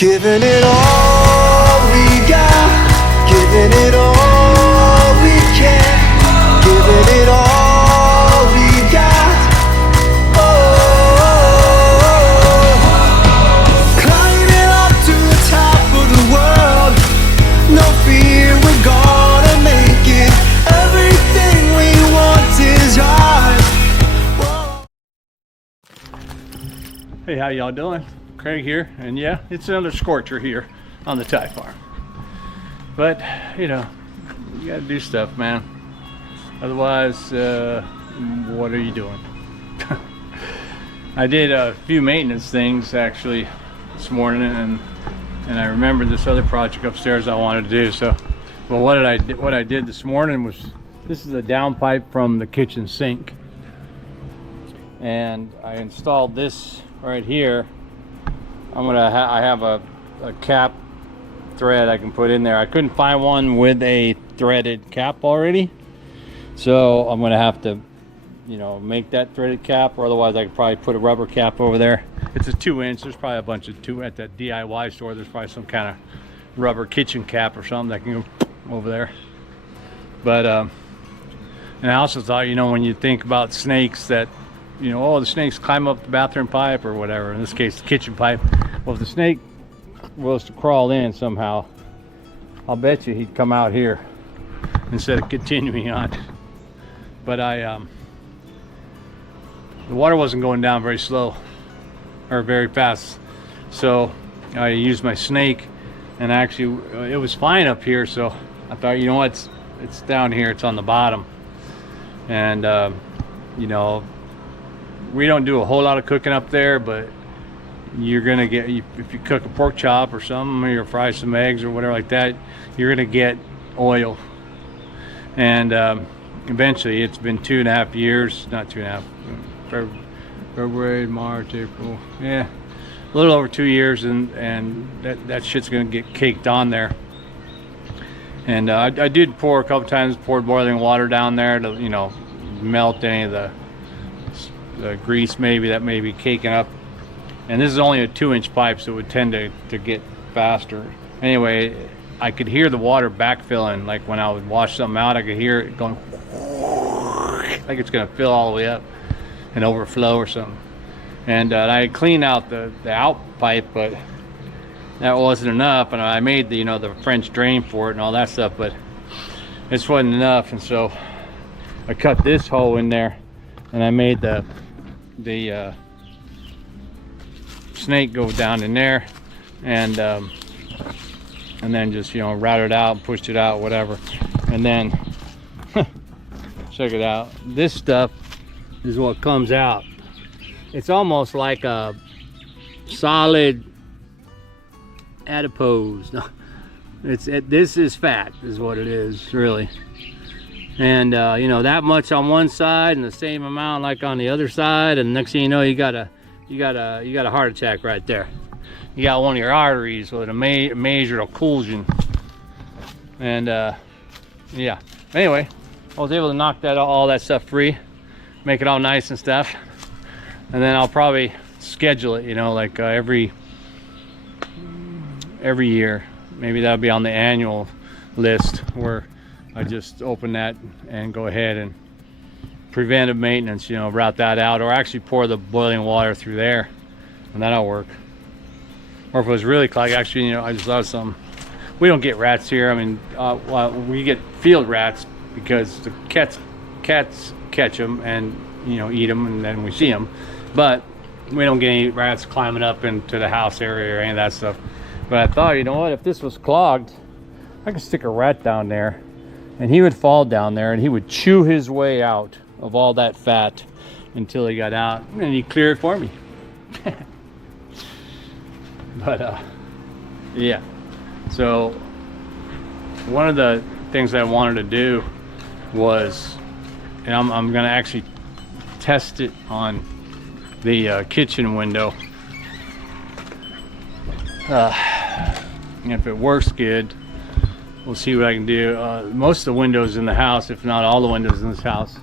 Giving it all we got, giving it all we can, giving it all we got. Oh, climbing up to the top of the world, no fear, we're gonna make it. Everything we want is ours. Whoa. Hey, how y'all doing? Craig here, and yeah, it's another scorcher here on the Thai farm. But you know, you gotta do stuff, man. Otherwise, what are you doing? I did a few maintenance things actually this morning, and I remembered this other project upstairs I wanted to do. So, well, what I did this morning was, this is a downpipe from the kitchen sink, and I installed this right here. I have a cap thread I can put in there. I couldn't find one with a threaded cap already, so I'm gonna have to, you know, make that threaded cap, or otherwise I could probably put a rubber cap over there. It's a 2-inch. There's probably a bunch of 2 at that DIY store. There's probably some kind of rubber kitchen cap or something that can go over there. But and I also thought, you know, when you think about snakes, that, you know, oh, the snakes climb up the bathroom pipe or whatever, in this case the kitchen pipe. Well, if the snake was to crawl in somehow, I'll bet you he'd come out here instead of continuing on. But the water wasn't going down very slow or very fast, so I used my snake, and actually it was fine up here, so I thought, you know what, it's down here, it's on the bottom. And you know, we don't do a whole lot of cooking up there, but you're gonna get, if you cook a pork chop or something, or you fry some eggs or whatever like that, you're gonna get oil. And eventually, it's been 2.5 years, not 2.5, February, March, April, yeah, a little over 2 years, and that shit's gonna get caked on there. And I did pour a couple times, poured boiling water down there to, you know, melt any of the grease maybe that may be caking up. And this is only a 2-inch pipe, so it would tend to get faster. Anyway, I could hear the water backfilling. Like when I would wash something out, I could hear it going like it's gonna fill all the way up and overflow or something. And I had cleaned out the out pipe, but that wasn't enough. And I made the, you know, the French drain for it and all that stuff, but this wasn't enough. And so I cut this hole in there, and I made the snake go down in there, and then just, you know, routed it out, pushed it out, whatever. And then check it out, this stuff is what comes out. It's almost like a solid adipose. No, this is fat is what it is, really. And you know, that much on one side and the same amount like on the other side, and next thing you know, you got a heart attack right there. You got one of your arteries with a major occlusion. And yeah, anyway, I was able to knock all that stuff free, make it all nice and stuff. And then I'll probably schedule it, you know, like every year. Maybe that'll be on the annual list, where I just open that and go ahead and preventive maintenance, you know, route that out, or actually pour the boiling water through there, and that'll work. Or if it was really clogged, actually, you know, I just thought of something. We don't get rats here. I mean, well, we get field rats because the cats catch them and, you know, eat them, and then we see them. But we don't get any rats climbing up into the house area or any of that stuff. But I thought, you know what, if this was clogged, I could stick a rat down there, and he would fall down there, and he would chew his way out of all that fat until he got out, and he'd clear it for me. But yeah, so one of the things I wanted to do was, and I'm gonna actually test it on the kitchen window. And if it works good, we'll see what I can do. Most of the windows in the house, if not all the windows in this house,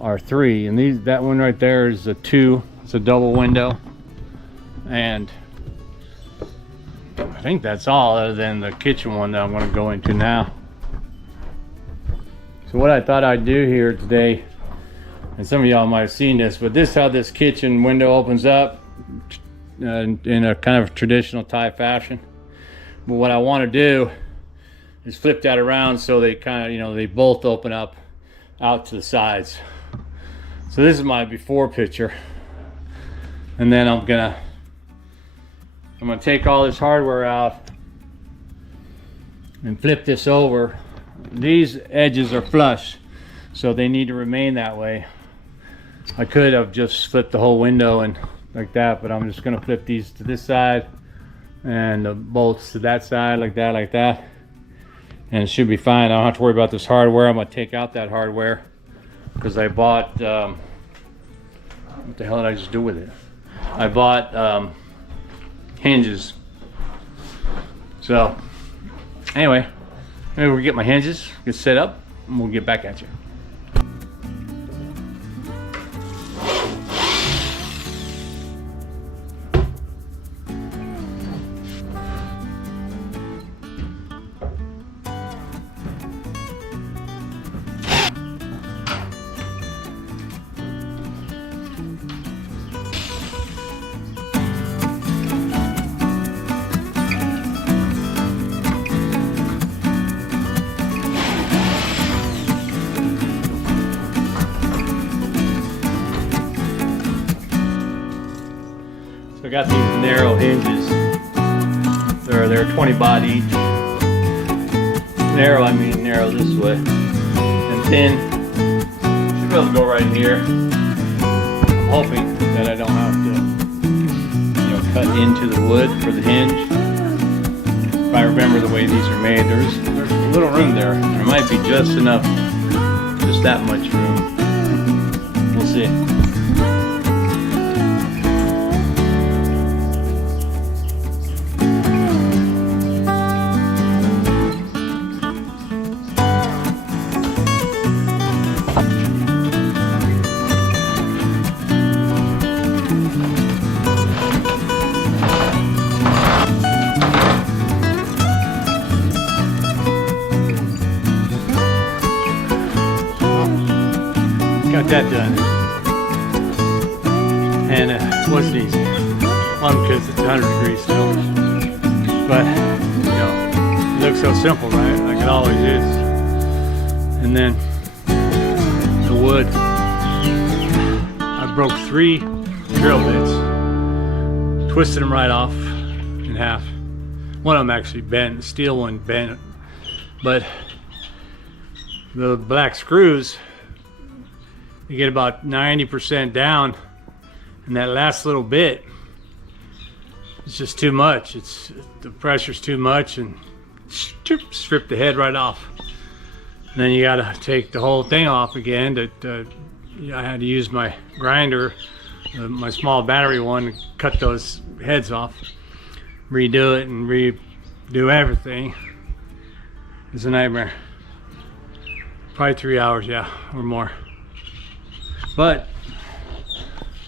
are 3, and that one right there is a 2. It's a double window, and I think that's all other than the kitchen one that I'm going to go into now. So what I thought I'd do here today, and some of y'all might have seen this, but this is how this kitchen window opens up in a kind of traditional Thai fashion. But what I want to do is flip that around so they kind of, you know, they both open up out to the sides. So this is my before picture, and then I'm gonna take all this hardware out and flip this over. These edges are flush, so they need to remain that way. I could have just flipped the whole window and like that, but I'm just gonna flip these to this side and the bolts to that side, like that, and it should be fine. I don't have to worry about this hardware. I'm gonna take out that hardware because I bought what the hell did I just do with it? I bought hinges. So anyway, maybe we'll get my hinges, get set up, and we'll get back at you. I got these narrow hinges. They're 20 baht each. Narrow, I mean narrow this way. And thin. Should be able to go right here. I'm hoping that I don't have to, you know, cut into the wood for the hinge. If I remember the way these are made, there's a little room there. There might be just enough, just that much room. We'll see. Got that done, and it wasn't easy. One, because it's 100 degrees still, but you know, it looks so simple, right? Like it always is. And then the wood, I broke 3 drill bits, twisted them right off in half. One of them actually bent, the steel one bent, but the black screws, you get about 90% down, and that last little bit, it's just too much. The pressure's too much, and strip the head right off. And then you gotta take the whole thing off again. I had to use my grinder, my small battery one, to cut those heads off, redo it, and redo everything. It's a nightmare. Probably 3 hours, yeah, or more. But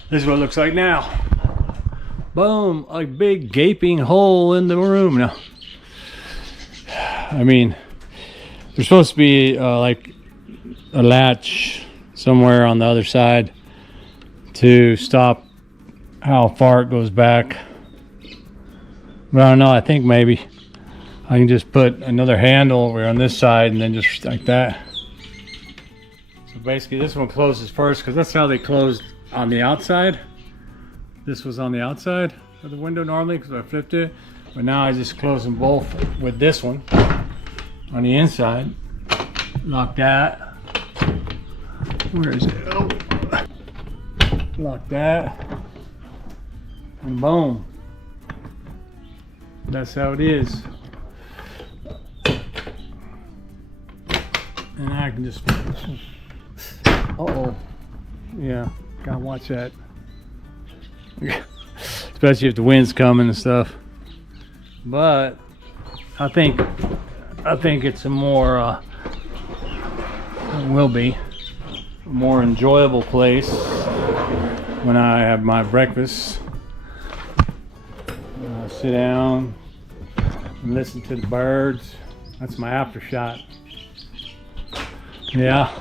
this is what it looks like now. Boom, a big gaping hole in the room now. I mean, there's supposed to be like a latch somewhere on the other side to stop how far it goes back. But I don't know, I think maybe I can just put another handle over on this side and then just like that. Basically this one closes first because that's how they closed on the outside. This was on the outside of the window normally because I flipped it, but now I just close them both with this one on the inside. Lock that. Where is it? Oh. Lock that, and boom, that's how it is. And I can just uh-oh. Yeah, gotta watch that. Especially if the wind's coming and stuff. But I think it's a more will be a more enjoyable place when I have my breakfast. Sit down, and listen to the birds. That's my after shot. Yeah.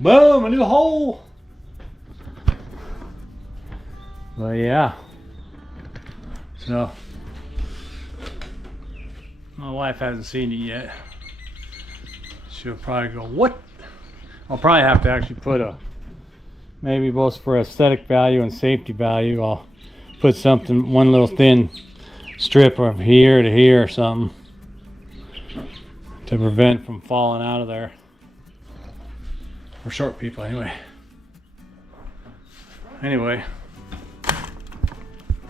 Boom, a new hole. But yeah. So my wife hasn't seen it yet. She'll probably go, what? I'll probably have to actually put a, maybe both for aesthetic value and safety value, I'll put something, one little thin strip from here to here or something to prevent from falling out of there. For short people anyway. Anyway,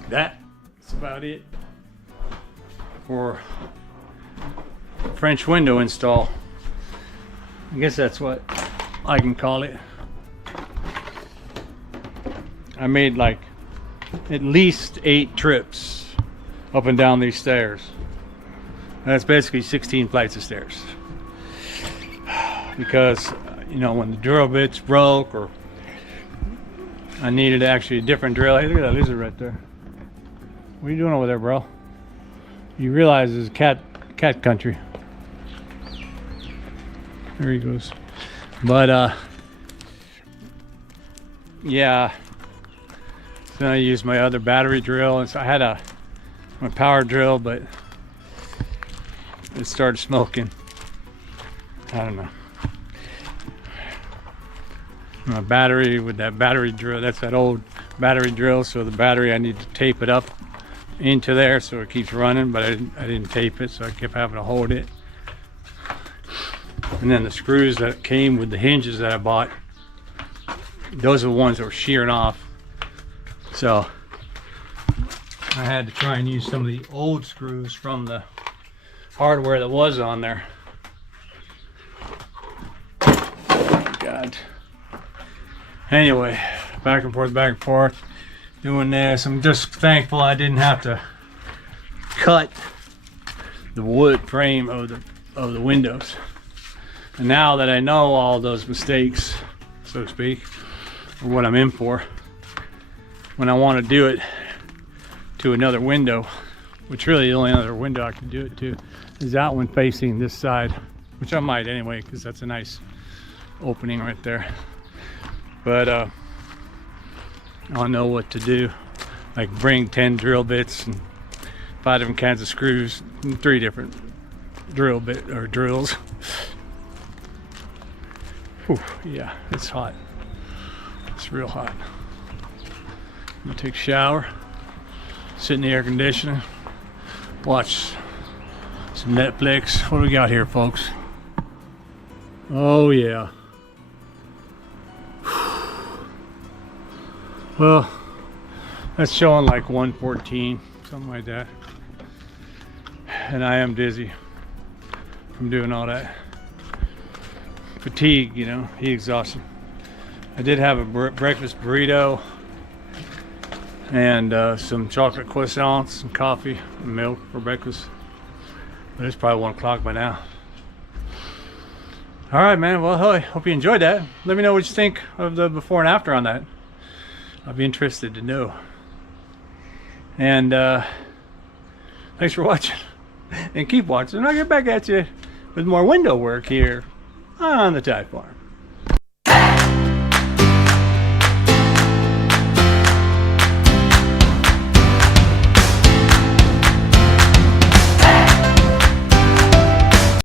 that's about it for French window install. I guess that's what I can call it. I made like at least 8 trips up and down these stairs. That's basically 16 flights of stairs. Because, you know, when the drill bits broke or I needed actually a different drill. Hey, look at that lizard right there. What are you doing over there, bro? You realize this is cat country. There he goes. But yeah. Then I used my other battery drill, and so I had my power drill, but it started smoking. I don't know. My battery with that battery drill, that's that old battery drill, so the battery I need to tape it up into there so it keeps running, but I didn't tape it, so I kept having to hold it. And then the screws that came with the hinges that I bought, those are the ones that were shearing off. So I had to try and use some of the old screws from the hardware that was on there. God. Anyway, back and forth, doing this. I'm just thankful I didn't have to cut the wood frame of the windows. And now that I know all those mistakes, so to speak, or what I'm in for, when I want to do it to another window, which really the only other window I can do it to is that one facing this side, which I might anyway, because that's a nice opening right there. But I'll know what to do, like bring 10 drill bits and 5 different kinds of screws and 3 different drill bit or drills. Whew, yeah, it's hot. It's real hot. I'm gonna take a shower, sit in the air conditioning, watch some Netflix. What do we got here, folks? Oh yeah. Well, that's showing like 114, something like that. And I am dizzy from doing all that. Fatigue, you know, heat exhaustion. I did have a breakfast burrito and some chocolate croissants, some coffee, and milk for breakfast. But it's probably 1 o'clock by now. All right, man. Well, I hope you enjoyed that. Let me know what you think of the before and after on that. I'll be interested to know. And thanks for watching. And keep watching. I'll get back at you with more window work here on the Tide Farm.